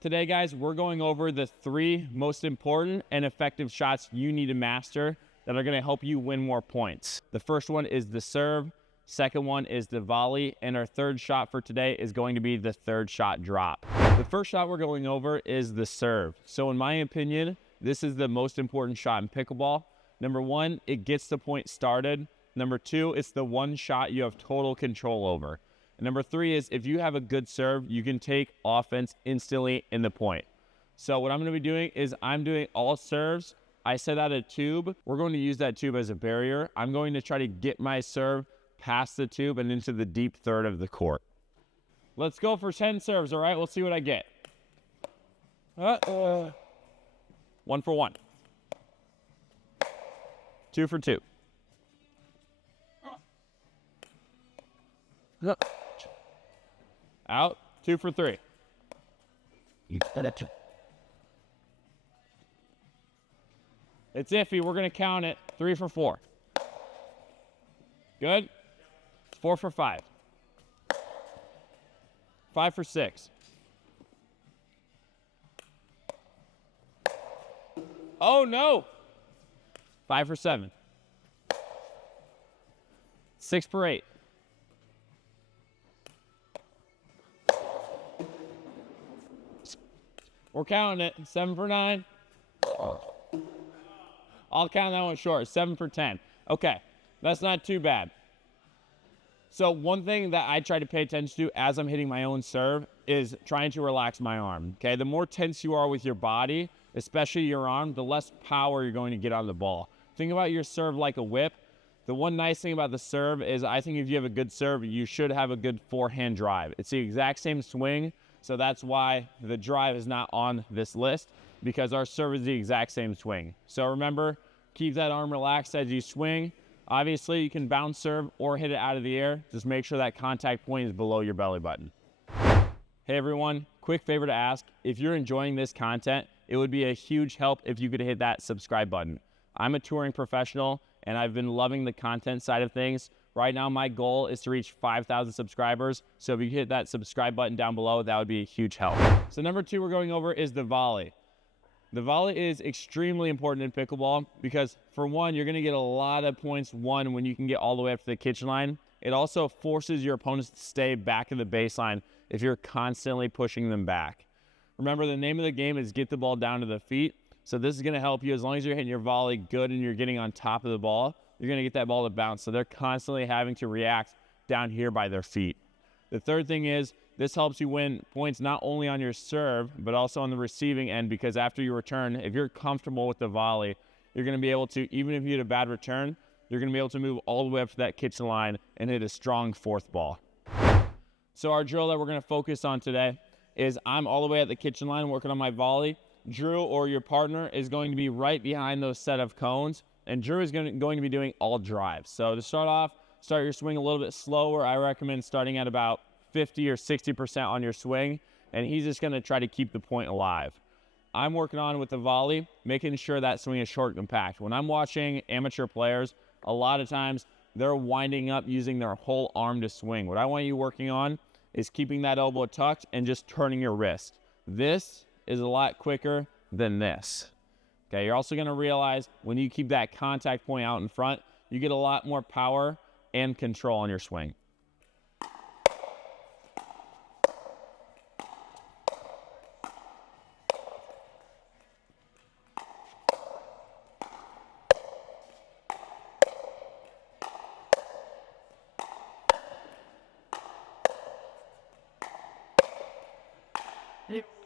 Today, guys, we're going over the 3 most important and effective shots you need to master that are going to help you win more points. The first one is the serve, second one is the volley, and our third shot for today is going to be the third shot drop. The first shot we're going over is the serve. So in my opinion, this is the most important shot in pickleball. Number 1, it gets the point started. Number 2, it's the one shot you have total control over. And number 3 is if you have a good serve, you can take offense instantly in the point. So what I'm going to be doing is I'm doing all serves. I set out a tube. We're going to use that tube as a barrier. I'm going to try to get my serve past the tube and into the deep third of the court. Let's go for 10 serves, all right? We'll see what I get. 1 for 1. 2 for 2. Out. 2 for 3. It's iffy. We're going to count it. 3 for 4. Good. 4 for 5. 5 for 6. Oh, no. 5 for 7. 6 for 8. We're counting it. 7 for 9. I'll count that one short. 7 for 10. Okay, that's not too bad. So one thing that I try to pay attention to as I'm hitting my own serve is trying to relax my arm. Okay, the more tense you are with your body, especially your arm, the less power you're going to get on the ball. Think about your serve like a whip. The one nice thing about the serve is I think if you have a good serve, you should have a good forehand drive. It's the exact same swing. So that's why the drive is not on this list, because our serve is the exact same swing. So remember, keep that arm relaxed as you swing. Obviously, you can bounce serve or hit it out of the air. Just make sure that contact point is below your belly button. Hey everyone, quick favor to ask. If you're enjoying this content, it would be a huge help if you could hit that subscribe button. I'm a touring professional and I've been loving the content side of things. Right now, my goal is to reach 5,000 subscribers. So if you hit that subscribe button down below, that would be a huge help. So number 2 we're going over is the volley. The volley is extremely important in pickleball because for one, you're gonna get a lot of points won when you can get all the way up to the kitchen line. It also forces your opponents to stay back in the baseline if you're constantly pushing them back. Remember, the name of the game is get the ball down to the feet. So this is gonna help you as long as you're hitting your volley good and you're getting on top of the ball. You're gonna get that ball to bounce. So they're constantly having to react down here by their feet. The third thing is this helps you win points not only on your serve, but also on the receiving end, because after you return, if you're comfortable with the volley, you're gonna be able to, even if you hit a bad return, you're gonna be able to move all the way up to that kitchen line and hit a strong 4th ball. So our drill that we're gonna focus on today is I'm all the way at the kitchen line working on my volley. Drew or your partner is going to be right behind those set of cones. And Drew is going to be doing all drives. So to start off, start your swing a little bit slower. I recommend starting at about 50 or 60% on your swing. And he's just going to try to keep the point alive. I'm working on with the volley, making sure that swing is short and compact. When I'm watching amateur players, a lot of times they're winding up using their whole arm to swing. What I want you working on is keeping that elbow tucked and just turning your wrist. This is a lot quicker than this. Okay, you're also gonna realize when you keep that contact point out in front, you get a lot more power and control on your swing.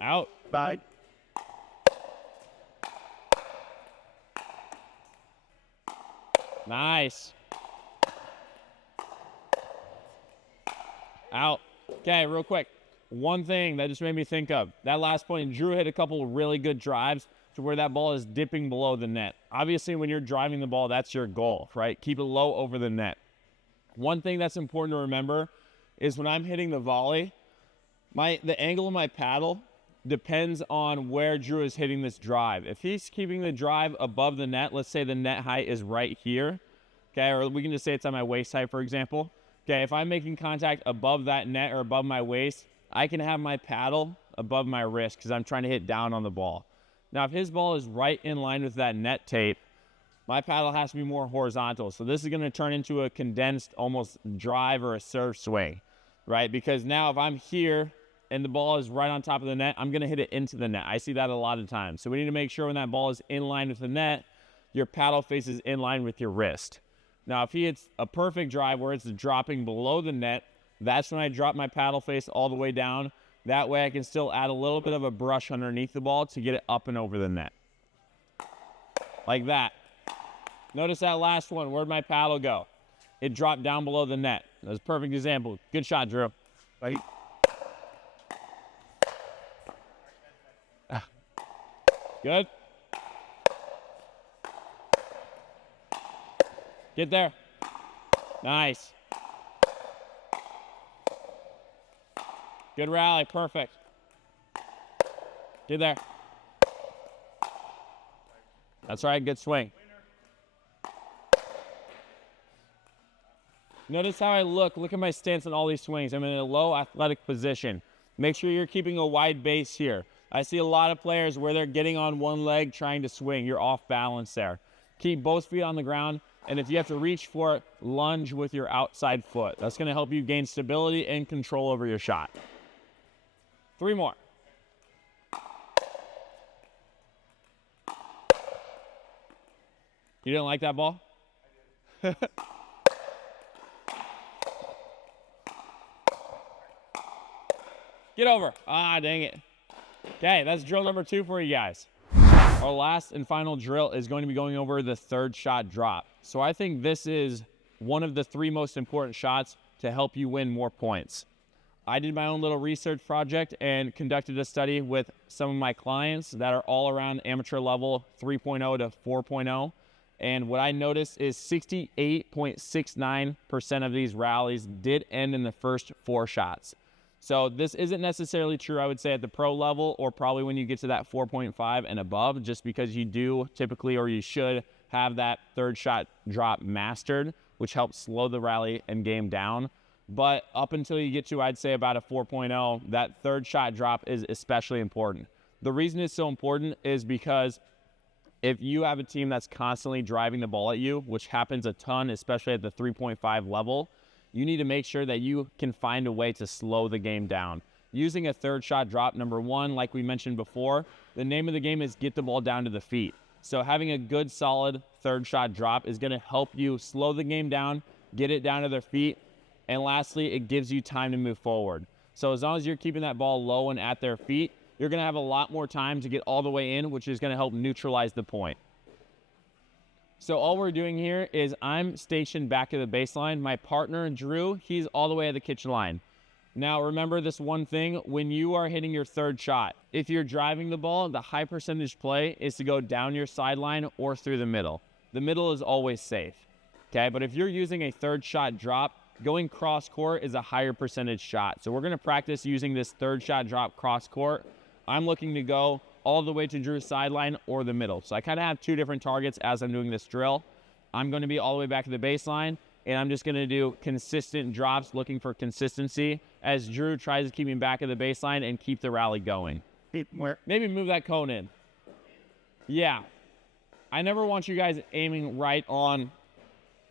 Out. Bye. Nice. Out. Okay, real quick. One thing that just made me think of, that last point, Drew hit a couple really good drives to where that ball is dipping below the net. Obviously, when you're driving the ball, that's your goal, right? Keep it low over the net. One thing that's important to remember is when I'm hitting the volley, the angle of my paddle depends on where Drew is hitting this drive. If he's keeping the drive above the net, let's say the net height is right here, okay, or we can just say it's on my waist height, for example. Okay, if I'm making contact above that net or above my waist, I can have my paddle above my wrist because I'm trying to hit down on the ball. Now, if his ball is right in line with that net tape, my paddle has to be more horizontal. So this is going to turn into a condensed almost drive or a serve swing, right? Because now if I'm here and the ball is right on top of the net, I'm going to hit it into the net. I see that a lot of times. So we need to make sure when that ball is in line with the net, your paddle faces in line with your wrist. Now, if he hits a perfect drive where it's dropping below the net, that's when I drop my paddle face all the way down. That way I can still add a little bit of a brush underneath the ball to get it up and over the net. Like that. Notice that last one. Where'd my paddle go? It dropped down below the net. That's a perfect example. Good shot, Drew. Right. Good. Get there. Nice. Good rally. Perfect. Get there. That's right. Good swing. Notice how I look. Look at my stance on all these swings. I'm in a low athletic position. Make sure you're keeping a wide base here. I see a lot of players where they're getting on one leg trying to swing. You're off balance there. Keep both feet on the ground, and if you have to reach for it, lunge with your outside foot. That's going to help you gain stability and control over your shot. 3 more. You didn't like that ball? Get over. Ah, dang it. Okay, that's drill number 2 for you guys. Our last and final drill is going to be going over the third shot drop. So I think this is one of the 3 most important shots to help you win more points. I did my own little research project and conducted a study with some of my clients that are all around amateur level 3.0 to 4.0. And what I noticed is 68.69% of these rallies did end in the first 4 shots. So this isn't necessarily true, I would say, at the pro level or probably when you get to that 4.5 and above, just because you do typically, or you should, have that third shot drop mastered, which helps slow the rally and game down. But up until you get to, I'd say, about a 4.0, that third shot drop is especially important. The reason it's so important is because if you have a team that's constantly driving the ball at you, which happens a ton, especially at the 3.5 level, you need to make sure that you can find a way to slow the game down. Using a third shot drop, number 1, like we mentioned before, the name of the game is get the ball down to the feet. So having a good, solid third shot drop is going to help you slow the game down, get it down to their feet, and lastly, it gives you time to move forward. So as long as you're keeping that ball low and at their feet, you're going to have a lot more time to get all the way in, which is going to help neutralize the point. So all we're doing here is I'm stationed back at the baseline. My partner, Drew, he's all the way at the kitchen line. Now remember this one thing, when you are hitting your third shot, if you're driving the ball, the high percentage play is to go down your sideline or through the middle. The middle is always safe, okay? But if you're using a third shot drop, going cross court is a higher percentage shot. So we're gonna practice using this third shot drop cross court. I'm looking to go all the way to Drew's sideline or the middle. So I kind of have 2 different targets as I'm doing this drill. I'm going to be all the way back to the baseline, and I'm just going to do consistent drops, looking for consistency as Drew tries to keep me back at the baseline and keep the rally going. Maybe move that cone in. Yeah. I never want you guys aiming right on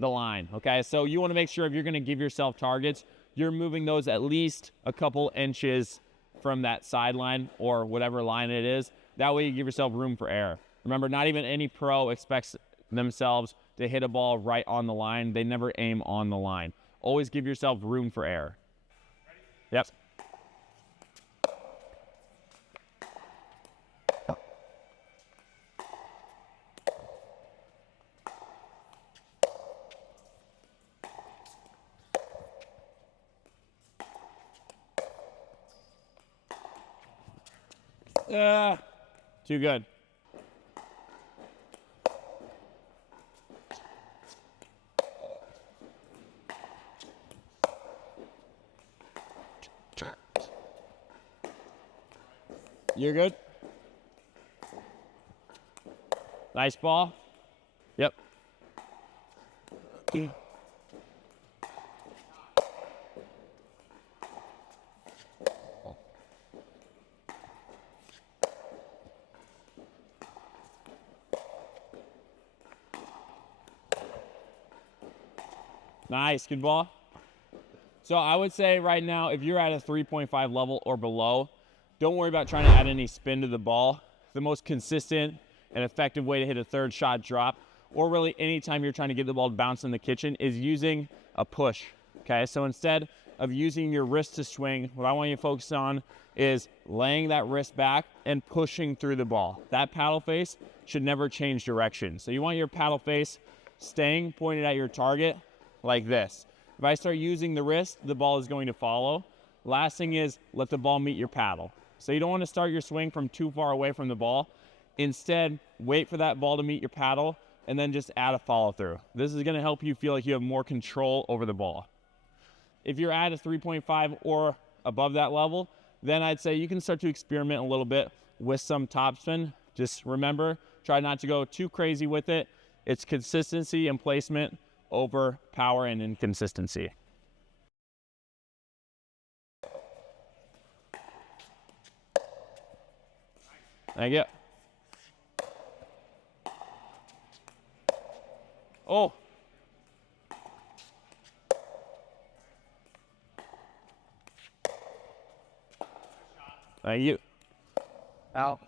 the line, okay? So you want to make sure if you're going to give yourself targets, you're moving those at least a couple inches from that sideline or whatever line it is. That way you give yourself room for error. Remember, not even any pro expects themselves to hit a ball right on the line. They never aim on the line. Always give yourself room for error. Yep. Too good. You're good? Nice ball. Yep. Nice, good ball. So I would say right now, if you're at a 3.5 level or below, don't worry about trying to add any spin to the ball. The most consistent and effective way to hit a third shot drop, or really anytime you're trying to get the ball to bounce in the kitchen, is using a push, okay? So instead of using your wrist to swing, what I want you to focus on is laying that wrist back and pushing through the ball. That paddle face should never change direction. So you want your paddle face staying pointed at your target like this. If I start using the wrist, the ball is going to follow. Last thing is let the ball meet your paddle. So you don't want to start your swing from too far away from the ball. Instead, wait for that ball to meet your paddle and then just add a follow through. This is going to help you feel like you have more control over the ball. If you're at a 3.5 or above that level, then I'd say you can start to experiment a little bit with some topspin. Just remember, try not to go too crazy with it. It's consistency and placement over power and inconsistency. Thank you. Oh. Thank you. Out.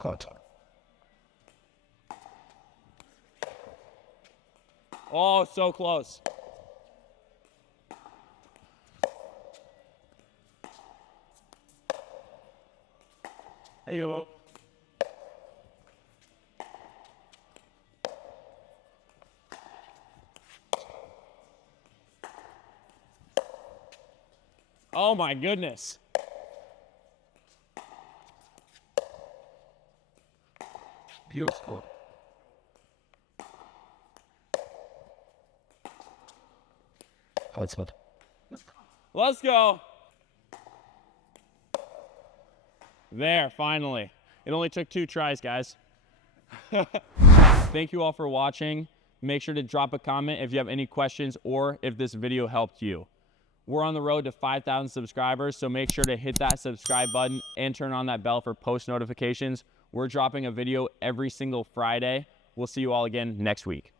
Cut. Oh, so close. There you go. Oh my goodness. Beautiful. Outside. Let's go. There, finally. It only took 2 tries, guys. Thank you all for watching. Make sure to drop a comment if you have any questions or if this video helped you. We're on the road to 5,000 subscribers, so make sure to hit that subscribe button and turn on that bell for post notifications. We're dropping a video every single Friday. We'll see you all again next week.